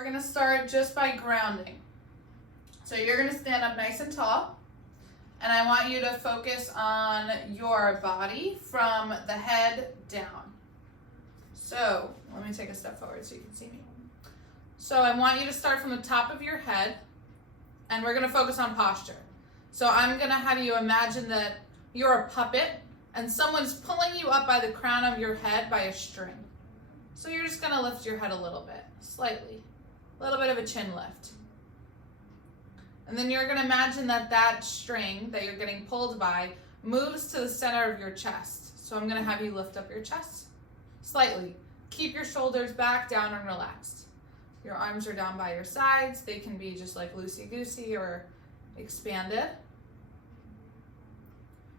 we're gonna start just by grounding. So you're gonna stand up nice and tall, and I want you to focus on your body from the head down. So let me take a step forward so you can see me. So I want you to start from the top of your head, and we're gonna focus on posture. So I'm gonna have you imagine that you're a puppet and someone's pulling you up by the crown of your head by a string. So you're just gonna lift your head a little bit, slightly, a little bit of a chin lift. And then you're gonna imagine that that string that you're getting pulled by moves to the center of your chest. So I'm gonna have you lift up your chest slightly. Keep your shoulders back, down, and relaxed. Your arms are down by your sides. They can be just like loosey-goosey or expanded.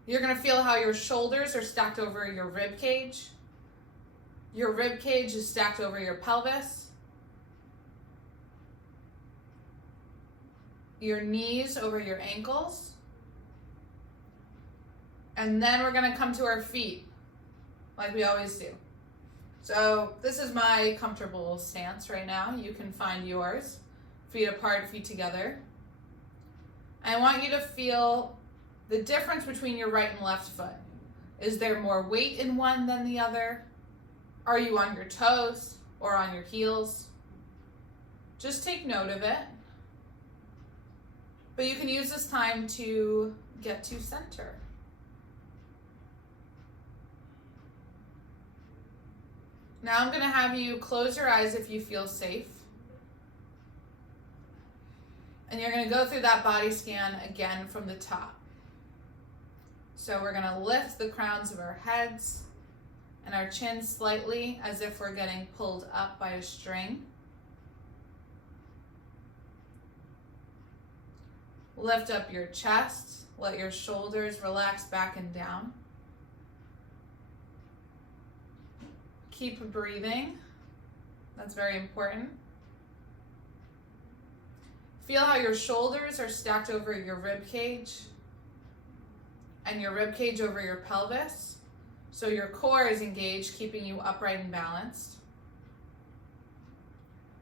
You're gonna feel how your shoulders are stacked over your rib cage. Your rib cage is stacked over your pelvis. Your knees over your ankles. And then we're gonna come to our feet, like we always do. So this is my comfortable stance right now. You can find yours. Feet apart, feet together. I want you to feel the difference between your right and left foot. Is there more weight in one than the other? Are you on your toes or on your heels? Just take note of it. But you can use this time to get to center. Now I'm going to have you close your eyes if you feel safe. And you're going to go through that body scan again from the top. So we're going to lift the crowns of our heads and our chins slightly as if we're getting pulled up by a string. Lift up your chest. Let your shoulders relax back and down. Keep breathing. That's very important. Feel how your shoulders are stacked over your rib cage and your rib cage over your pelvis. So your core is engaged, keeping you upright and balanced.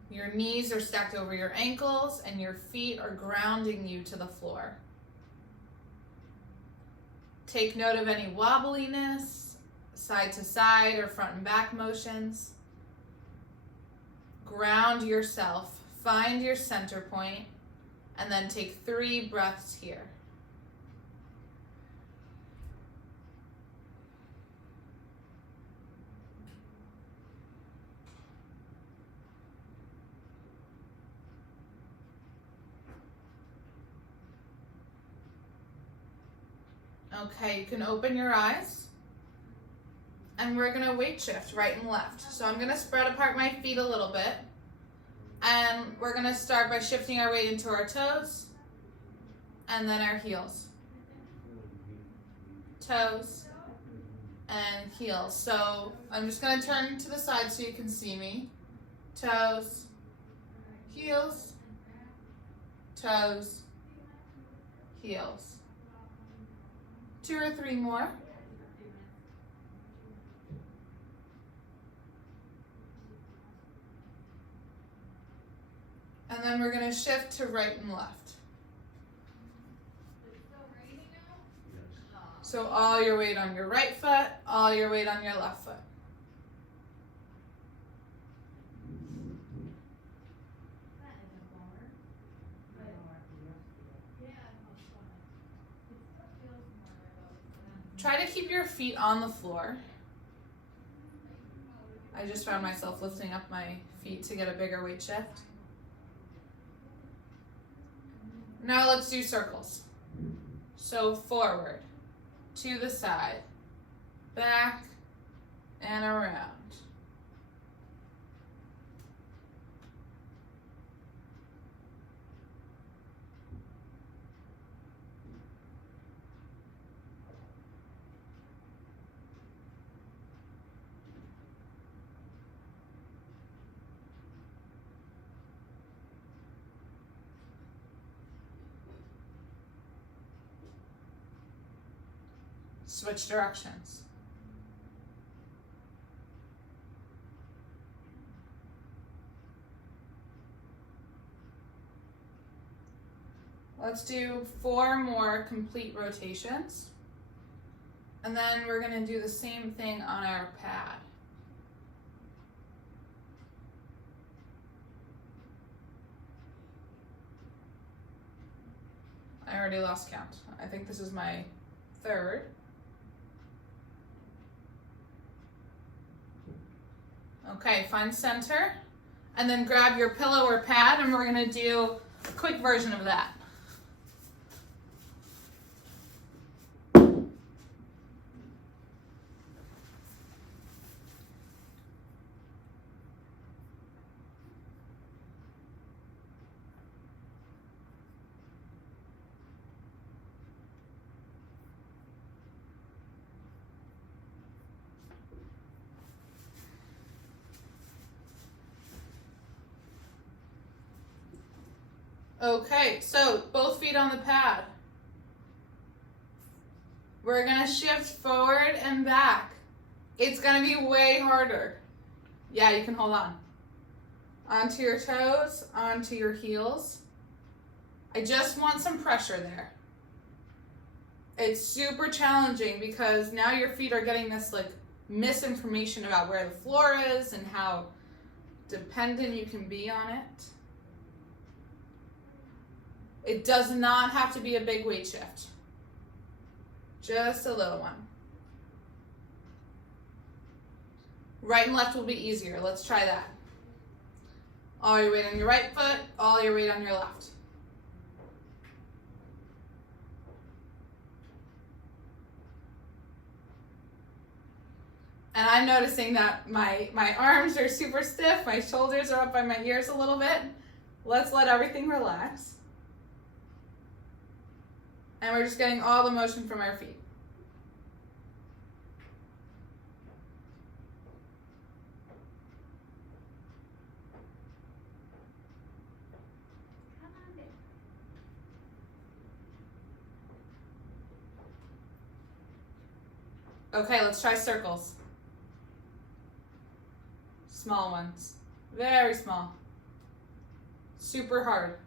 Your knees are stacked over your ankles and your feet are grounding you to the floor. Take note of any wobbliness, side to side or front and back motions. Ground yourself, find your center point, and then take 3 breaths here. Okay, you can open your eyes. And we're gonna weight shift right and left. So I'm gonna spread apart my feet a little bit. And we're gonna start by shifting our weight into our toes and then our heels. Toes and heels. So I'm just gonna turn to the side so you can see me. Toes, heels, toes, heels. 2 or 3 more. And then we're going to shift to right and left. So all your weight on your right foot, all your weight on your left foot. Try to keep your feet on the floor. I just found myself lifting up my feet to get a bigger weight shift. Now let's do circles. So forward, to the side, back, and around. Switch directions. Let's do 4 more complete rotations. And then we're going to do the same thing on our pad. I already lost count. I think this is my 3rd. Okay, find center. And then grab your pillow or pad, and we're going to do a quick version of that. Okay, so both feet on the pad. We're gonna shift forward and back. It's gonna be way harder. Yeah, you can hold on. Onto your toes, onto your heels. I just want some pressure there. It's super challenging because now your feet are getting this like misinformation about where the floor is and how dependent you can be on it. It does not have to be a big weight shift. Just a little one. Right and left will be easier. Let's try that. All your weight on your right foot, all your weight on your left. And I'm noticing that my arms are super stiff, my shoulders are up by my ears a little bit. Let's let everything relax. And we're just getting all the motion from our feet. Okay, let's try circles. Small ones. Very small. Super hard.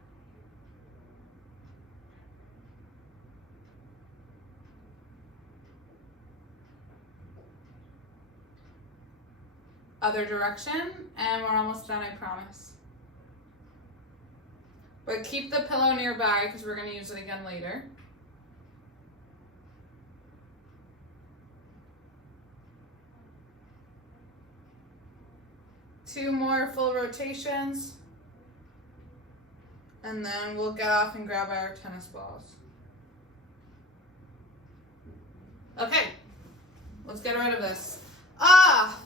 Other direction, and we're almost done, I promise. But keep the pillow nearby because we're going to use it again later. Two more full rotations, and then we'll get off and grab our tennis balls. Okay, let's get rid of this. Ah,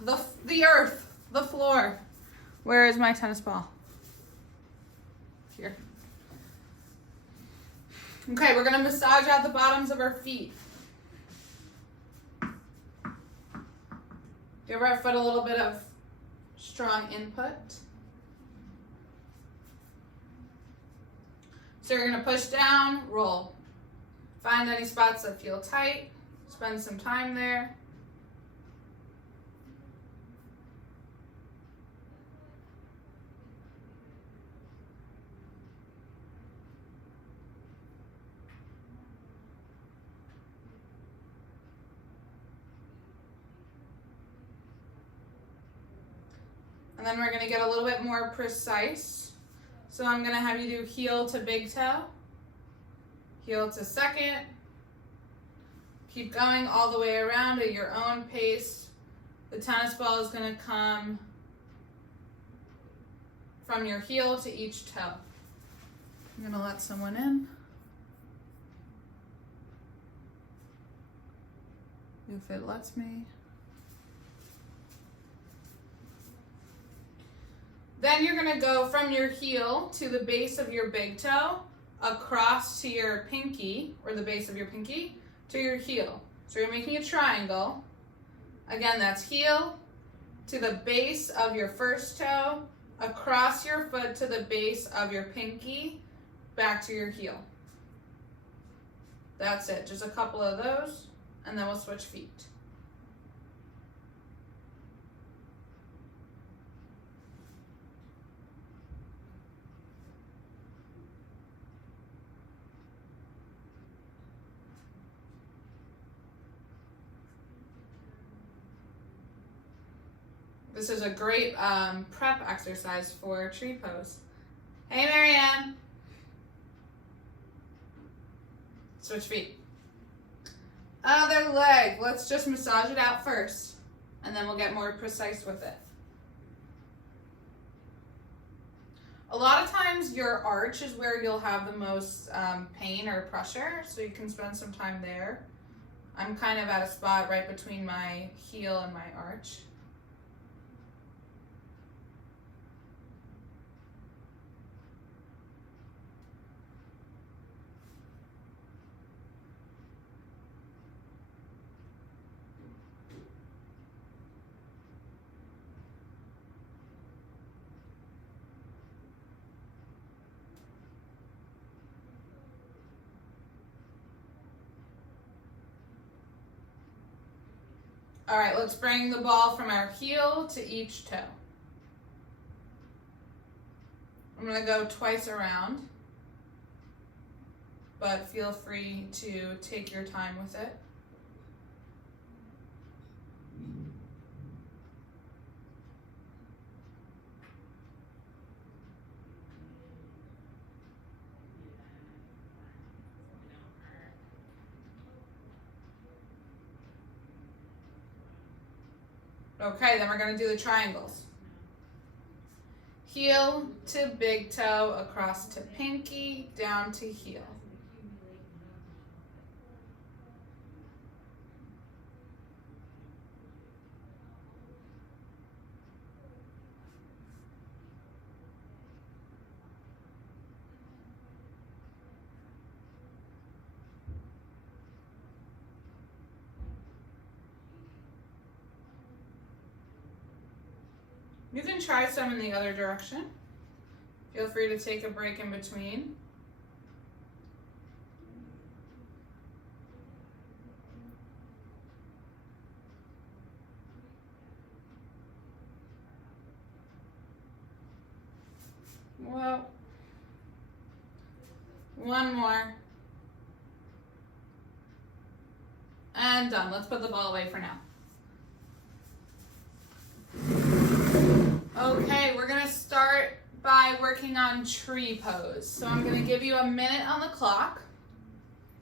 the earth, the floor. Where is my tennis ball? Here. Okay, we're gonna massage out the bottoms of our feet. Give our foot a little bit of strong input. So you're gonna push down, roll. Find any spots that feel tight, spend some time there. And then we're going to get a little bit more precise. So I'm going to have you do heel to big toe, heel to second. Keep going all the way around at your own pace. The tennis ball is going to come from your heel to each toe. I'm going to let someone in. If it lets me. Then you're going to go from your heel to the base of your big toe, across to your pinky, or the base of your pinky, to your heel. So you're making a triangle. Again, that's heel to the base of your first toe, across your foot to the base of your pinky, back to your heel. That's it. Just a couple of those, and then we'll switch feet. This is a great prep exercise for tree pose. Hey, Marianne. Switch feet. Other leg. Let's just massage it out first, and then we'll get more precise with it. A lot of times your arch is where you'll have the most pain or pressure, so you can spend some time there. I'm kind of at a spot right between my heel and my arch. All right, let's bring the ball from our heel to each toe. I'm gonna go twice around, but feel free to take your time with it. Okay, then we're going to do the triangles. Heel to big toe, across to pinky, down to heel. You can try some in the other direction. Feel free to take a break in between. Well, one more. And done. Let's put the ball away for now. Okay, we're gonna start by working on tree pose. So I'm gonna give you a minute on the clock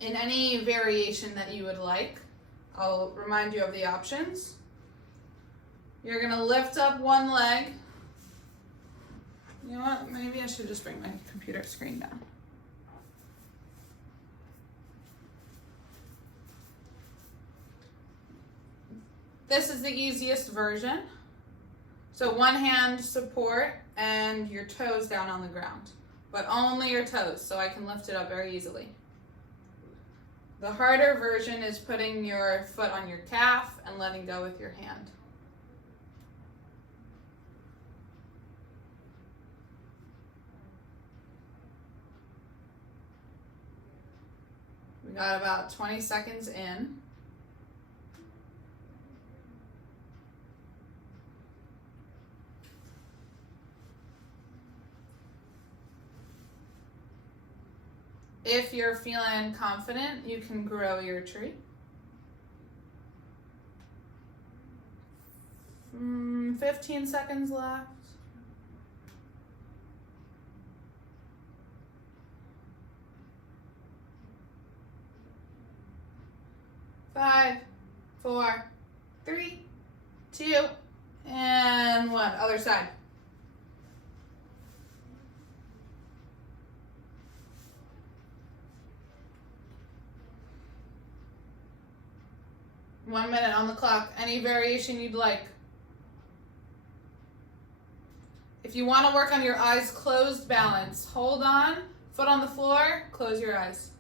in any variation that you would like. I'll remind you of the options. You're gonna lift up one leg. You know what, maybe I should just bring my computer screen down. This is the easiest version. So one hand support and your toes down on the ground, but only your toes, so I can lift it up very easily. The harder version is putting your foot on your calf and letting go with your hand. We got about 20 seconds in. If you're feeling confident, you can grow your tree. 15 seconds left. 5, 4, 3, 2, and 1. Other side. One minute on the clock. Any variation you'd like. If you want to work on your eyes closed balance, hold on, foot on the floor, close your eyes.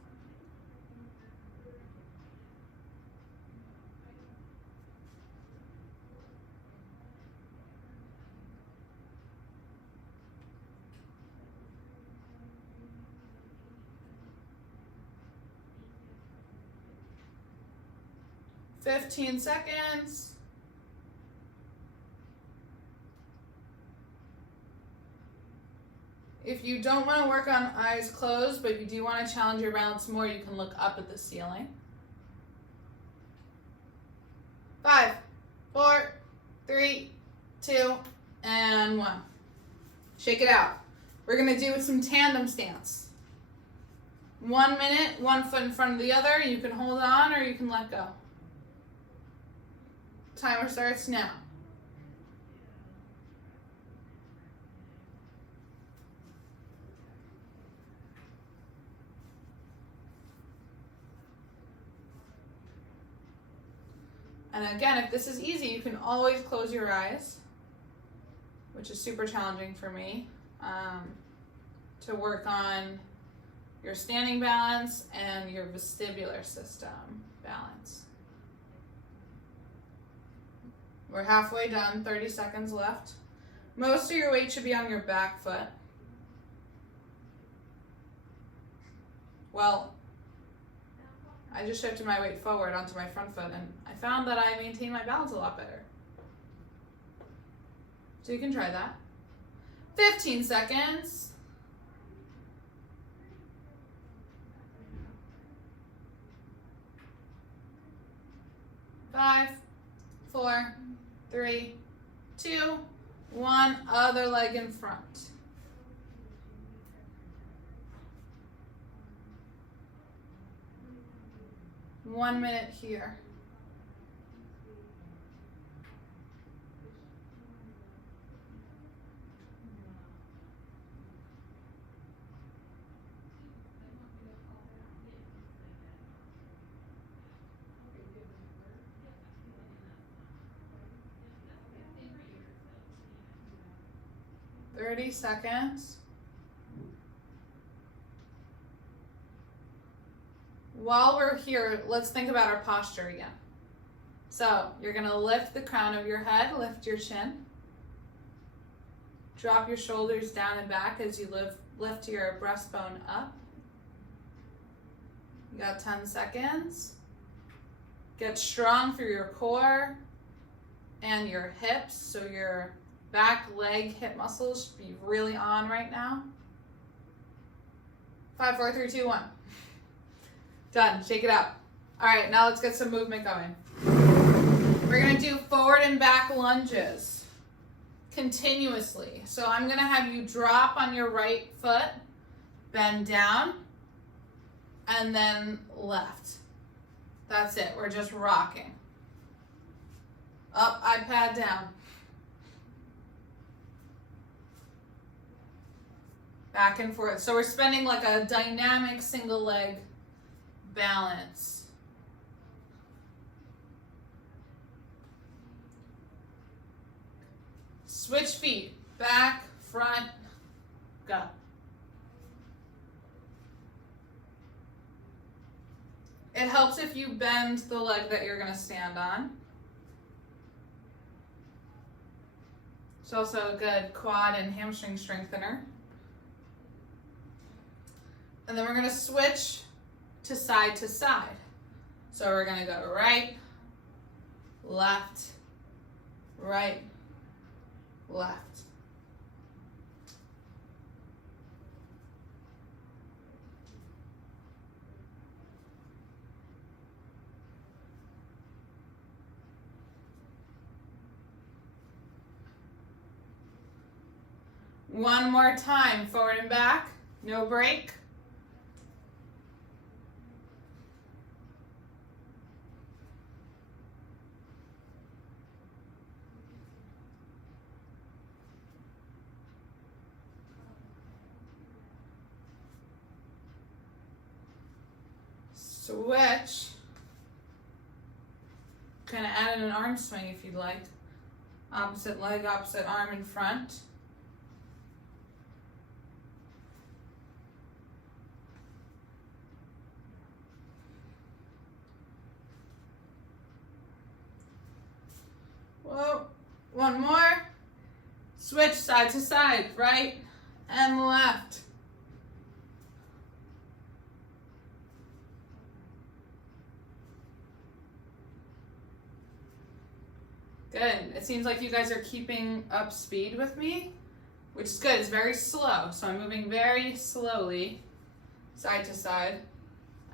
Fifteen seconds. If you don't want to work on eyes closed, but you do want to challenge your balance more, you can look up at the ceiling. 5, 4, 3, 2, and 1. Shake it out. We're going to do some tandem stance. 1 minute, one foot in front of the other. You can hold on or you can let go. Timer starts now. And again, if this is easy, you can always close your eyes, which is super challenging for me, to work on your standing balance and your vestibular system balance. We're halfway done, 30 seconds left. Most of your weight should be on your back foot. Well, I just shifted my weight forward onto my front foot and I found that I maintain my balance a lot better. So you can try that. 15 seconds. 5, 4, 3, 2, 1. Other leg in front. One minute here. Thirty seconds. While we're here, let's think about our posture again. So you're going to lift the crown of your head, lift your chin. Drop your shoulders down and back as you lift your breastbone up. You got 10 seconds. Get strong through your core and your hips, so your back, leg, hip muscles should be really on right now. 5, 4, 3, 2, 1. Done. Shake it up. All right, now let's get some movement going. We're going to do forward and back lunges continuously. So I'm going to have you drop on your right foot, bend down, and then left. That's it. We're just rocking. Up, iPad down. Back and forth. So we're spending like a dynamic single leg balance. Switch feet. Back, front, go. It helps if you bend the leg that you're going to stand on. It's also a good quad and hamstring strengthener. And then we're going to switch to side. So we're going to go right, left, right, left. One more time, forward and back, no break. Switch. Kind of add in an arm swing if you'd like. Opposite leg, opposite arm in front. Whoa. One more. Switch side to side, right and left. Good. It seems like you guys are keeping up speed with me, which is good. It's very slow, so I'm moving very slowly, side to side.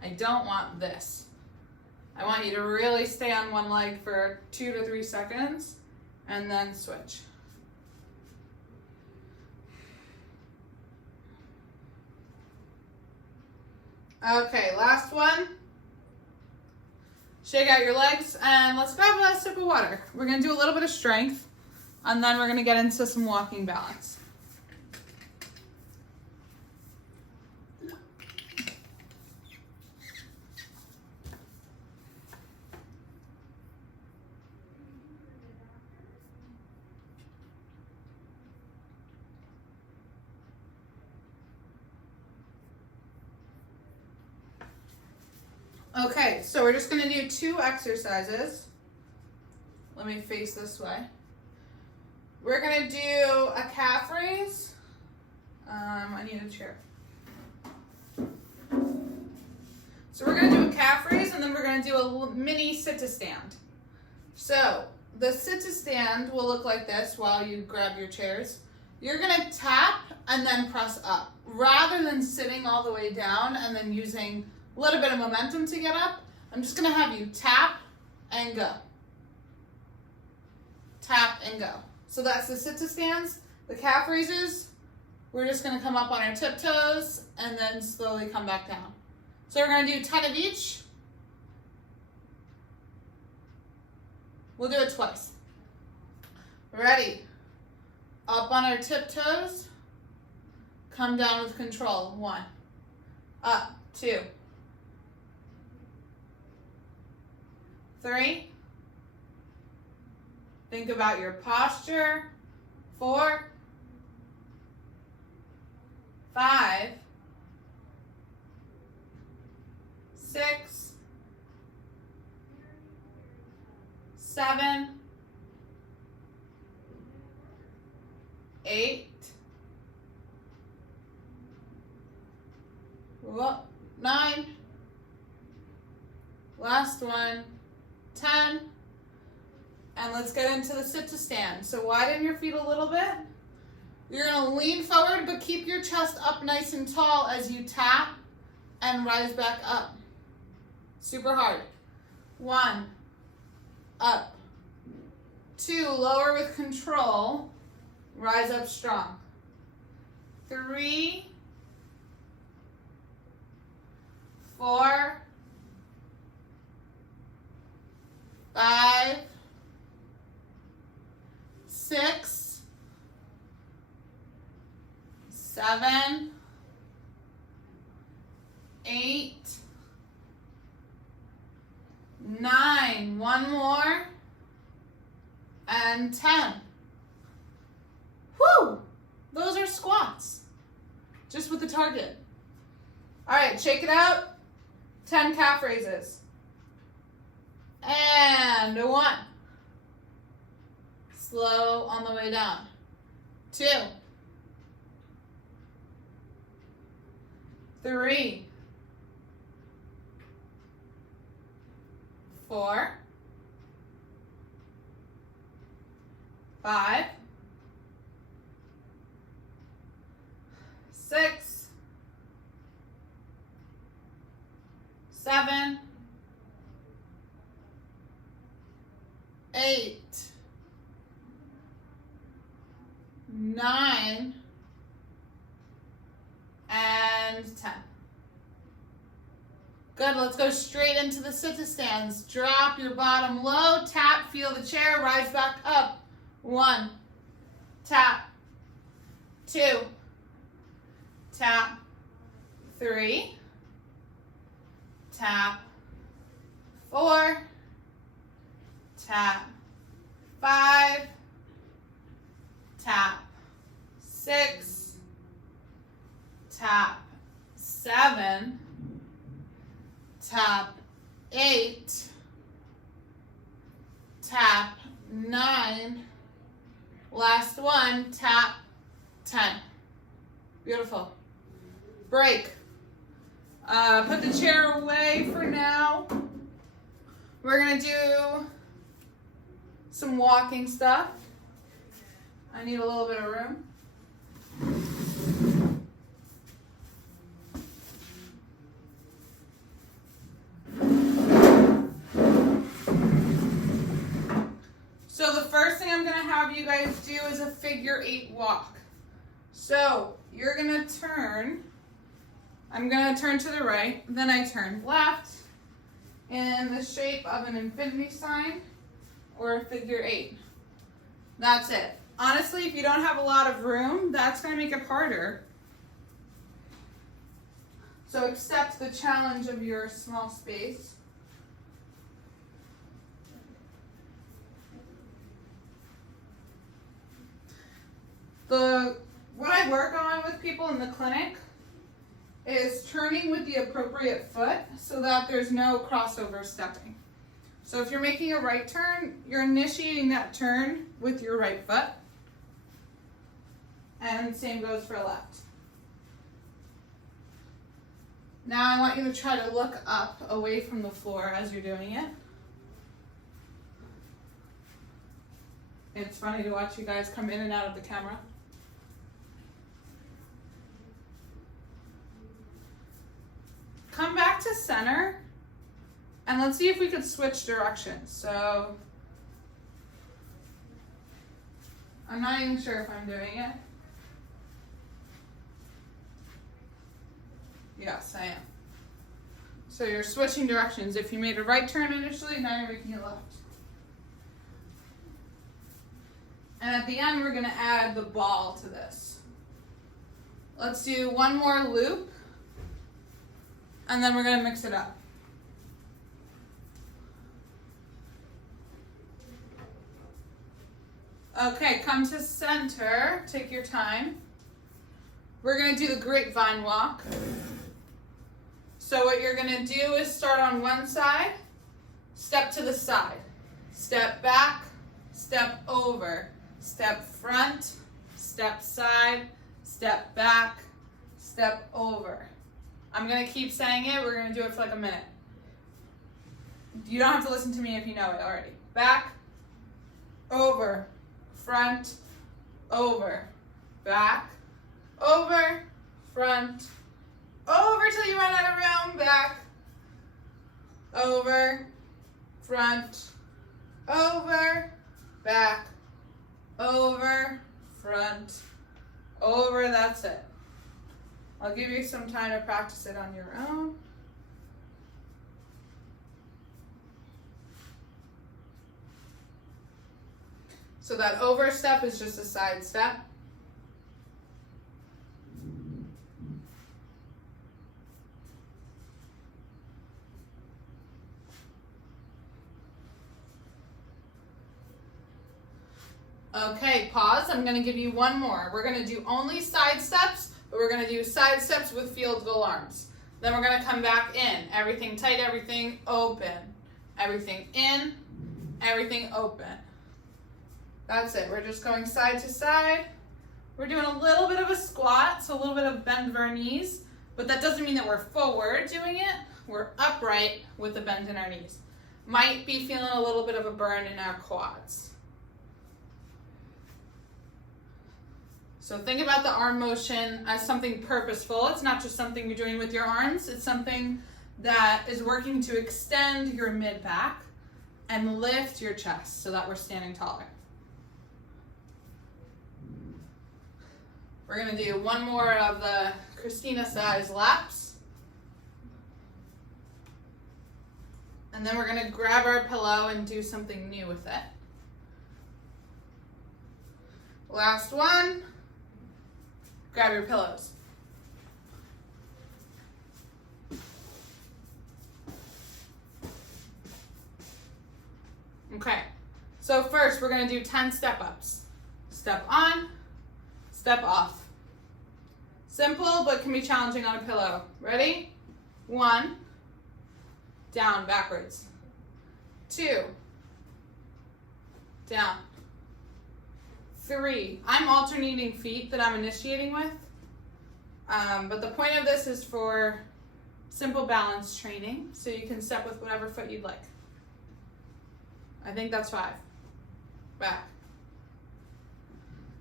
I don't want this. I want you to really stay on one leg for 2 to 3 seconds, and then switch. Okay, last one. Shake out your legs and let's grab a sip of water. We're gonna do a little bit of strength and then we're gonna get into some walking balance. Okay, so we're just going to do 2 exercises. Let me face this way. We're going to do a calf raise. I need a chair. So we're going to do a calf raise and then we're going to do a mini sit-to-stand. So the sit-to-stand will look like this while you grab your chairs. You're going to tap and then press up. Rather than sitting all the way down and then using a little bit of momentum to get up, I'm just going to have you tap and go. Tap and go. So that's the sit-to-stands. The calf raises, we're just going to come up on our tiptoes and then slowly come back down. So we're going to do 10 of each. We'll do it twice. Ready? Up on our tiptoes. Come down with control. 1. Up. 2. 3. Think about your posture. 4. 5. 6. 7. 8. 9. Last one. 10. And let's get into the sit-to-stand. So widen your feet a little bit. You're going to lean forward, but keep your chest up nice and tall as you tap and rise back up. Super hard. 1. Up. 2. Lower with control. Rise up strong. 3. 4. 5. 6. 7. 8. 9. One more. And 10. Whew! Those are squats. Just with the target. All right, shake it out. 10 calf raises. And 1. Slow on the way down. 2. 3. 4. 5. 6. 7. 8. 9. And 10. Good, let's go straight into the sit-to-stands. Drop your bottom low, tap, feel the chair, rise back up. 1. Tap. 2. Tap. 3. Tap. 4. Tap. 5. Tap. 6. Tap. 7. Tap. 8. Tap. 9. Last one. Tap. 10. Beautiful. Break. Put the chair away for now. We're gonna do some walking stuff. I need a little bit of room. So the first thing I'm gonna have you guys do is a figure 8 walk. So you're gonna turn I'm gonna turn to the right, then I turn left in the shape of an infinity sign or a figure 8. That's it. Honestly, if you don't have a lot of room, that's gonna make it harder. So accept the challenge of your small space. What I work on with people in the clinic is turning with the appropriate foot so that there's no crossover stepping. So if you're making a right turn, you're initiating that turn with your right foot. And same goes for left. Now I want you to try to look up away from the floor as you're doing it. It's funny to watch you guys come in and out of the camera. Come back to center and let's see if we could switch directions. So I'm not even sure if I'm doing it. Yes, I am. So you're switching directions. If you made a right turn initially, now you're making it left. And at the end, we're gonna add the ball to this. Let's do one more loop, and then we're gonna mix it up. Okay, come to center, take your time. We're gonna do the grapevine walk. So what you're gonna do is start on one side, step to the side, step back, step over, step front, step side, step back, step over. I'm gonna keep saying it, we're gonna do it for like a minute. You don't have to listen to me if you know it already. Back, over, front, over, back, over, front, over till you run out of room, back, over, front, over, back, over, front, over, that's it. I'll give you some time to practice it on your own. So that over step is just a side step. Okay, pause. I'm going to give you one more. We're going to do only side steps, but we're going to do side steps with field goal arms. Then we're going to come back in. Everything tight, everything open. Everything in, everything open. That's it. We're just going side to side. We're doing a little bit of a squat, so a little bit of bend of our knees, but that doesn't mean that we're forward doing it. We're upright with a bend in our knees. Might be feeling a little bit of a burn in our quads. So think about the arm motion as something purposeful. It's not just something you're doing with your arms. It's something that is working to extend your mid-back and lift your chest so that we're standing taller. We're going to do one more of the Christina size laps. And then we're going to grab our pillow and do something new with it. Last one. Grab your pillows. Okay, so first we're going to do 10 step-ups. Step on, step off. Simple, but can be challenging on a pillow. Ready? 1, down, backwards. 2, down. 3, I'm alternating feet that I'm initiating with, but the point of this is for simple balance training, so you can step with whatever foot you'd like. I think that's 5. Back.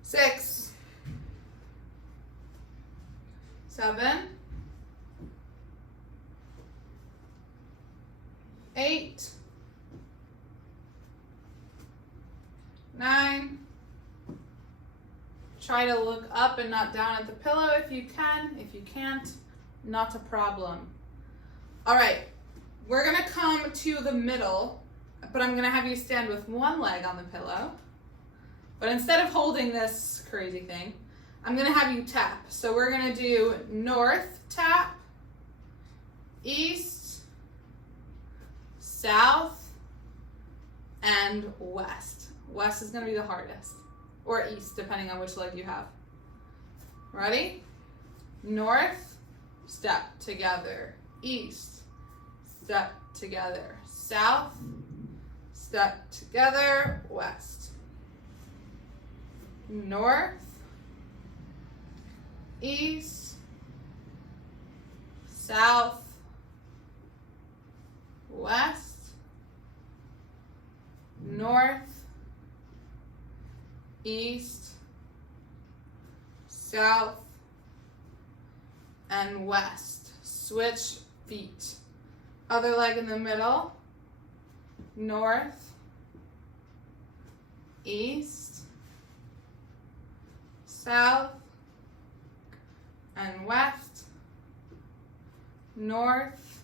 6, 7, 8, 9. Try to look up and not down at the pillow if you can. If you can't, Not a problem. All right, we're gonna come to the middle, but I'm gonna have you stand with one leg on the pillow. But instead of holding this crazy thing, I'm gonna have you tap. So we're gonna do north tap, east, south, and west. West is gonna be the hardest, or east, depending on which leg you have. Ready? North, step together. East, step together. South, step together. West. North, east, south, west, north, east, south, and west. Switch feet. Other leg in the middle. North, east, south, and west. North,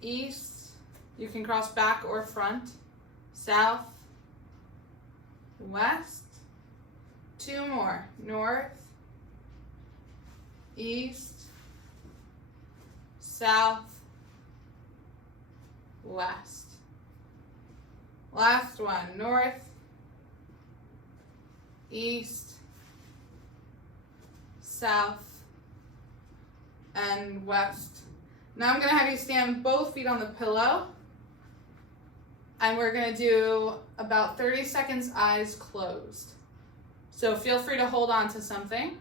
east. You can cross back or front. South, west. Two more. North, east, south, west. Last one. North, east, south, and west. Now I'm going to have you stand both feet on the pillow. And we're going to do about 30 seconds eyes closed. So feel free to hold on to something.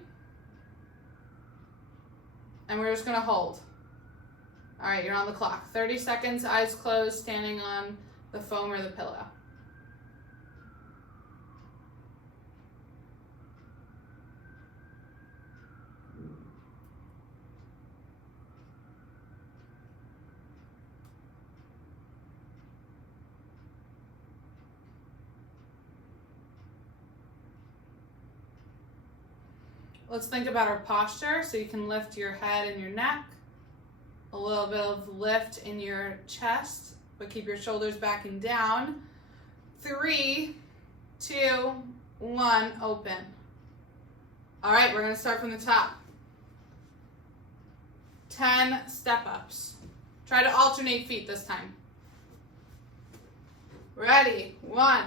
And we're just going to hold. All right, you're on the clock. 30 seconds, eyes closed, standing on the foam or the pillow. Let's think about our posture. So you can lift your head and your neck. A little bit of lift in your chest, but keep your shoulders back and down. 3, 2, 1, open. All right, we're gonna start from the top. 10 step-ups. Try to alternate feet this time. Ready? 1,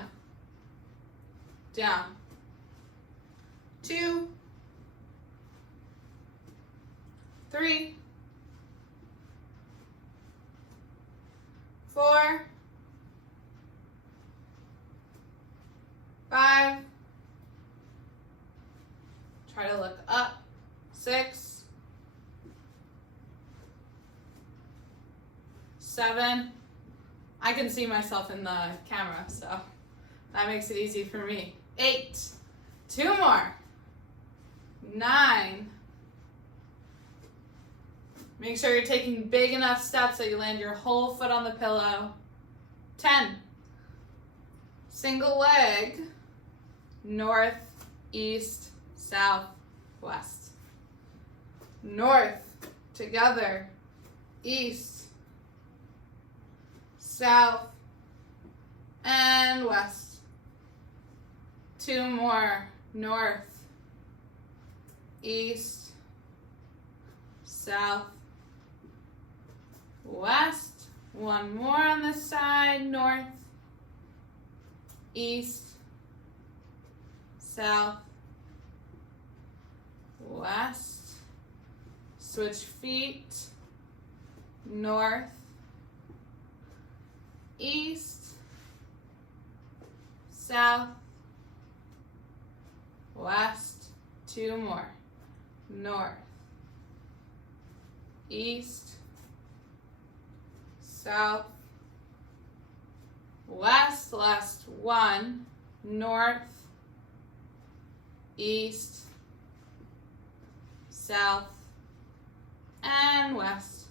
down. 2, 3, 4, 5. Try to look up. 6, 7. I can see myself in the camera, so that makes it easy for me. 8. 2 more. 9. Make sure you're taking big enough steps that you land your whole foot on the pillow. 10. Single leg. North, east, south, west. North, together. East, south, and west. 2 more. North, east, south, west. 1 more on this side. North, east, south, west. Switch feet. North, east, south, west. 2 more. North, east, south, west. Last 1. North, east, south, and west.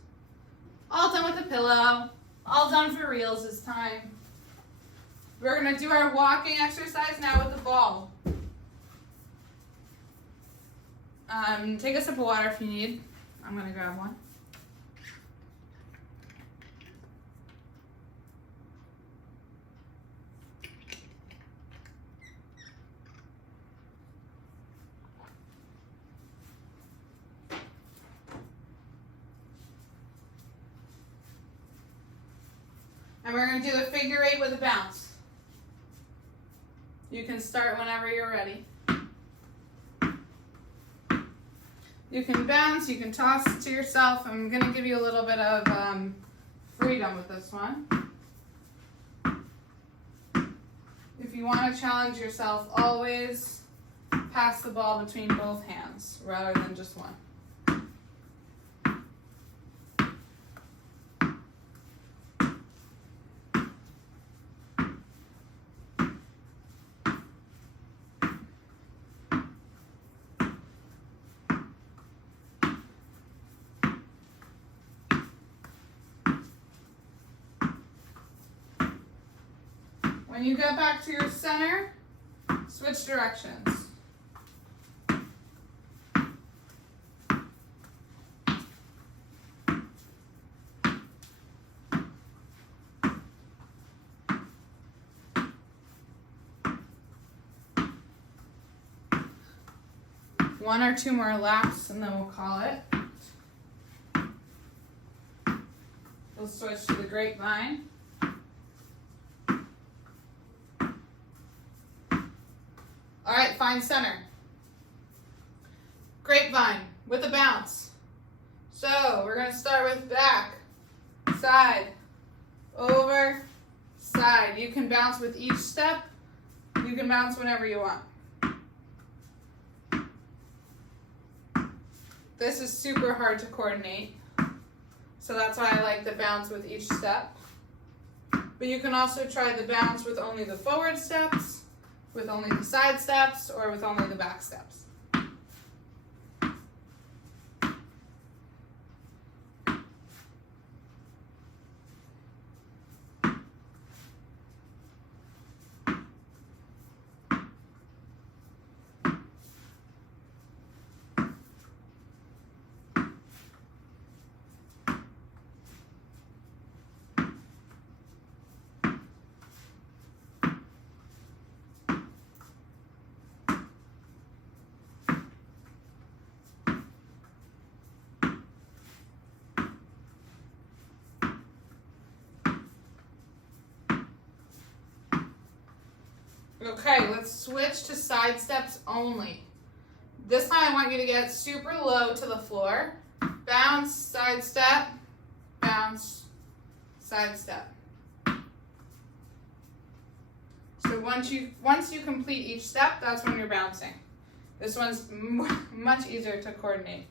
All done with the pillow. All done for reals this time. We're gonna do our walking exercise now with the ball. Take a sip of water if you need. I'm gonna grab one. And we're going to do the figure 8 with a bounce. You can start whenever you're ready. You can bounce, you can toss it to yourself. I'm going to give you a little bit of freedom with this one. If you want to challenge yourself, always pass the ball between both hands rather than just one. When you get back to your center, switch directions. One or two more laps and then we'll call it. We'll switch to the grapevine. All right, find center. Grapevine with a bounce. So we're going to start with back, side, over, side. You can bounce with each step. You can bounce whenever you want. This is super hard to coordinate, so that's why I like the bounce with each step. But you can also try the bounce with only the forward steps, with only the side steps, or with only the back steps. Okay, let's switch to side steps only. This time I want you to get super low to the floor. Bounce, side step, bounce, side step. So once you complete each step, that's when you're bouncing. This one's much easier to coordinate.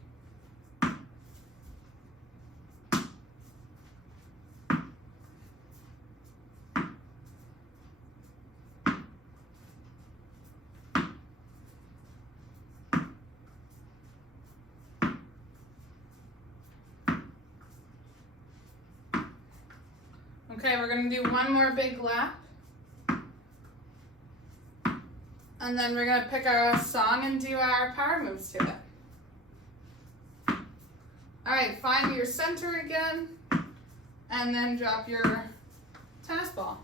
Okay, we're going to do one more big lap. And then we're going to pick our song and do our power moves to it. All right, find your center again, and then drop your tennis ball.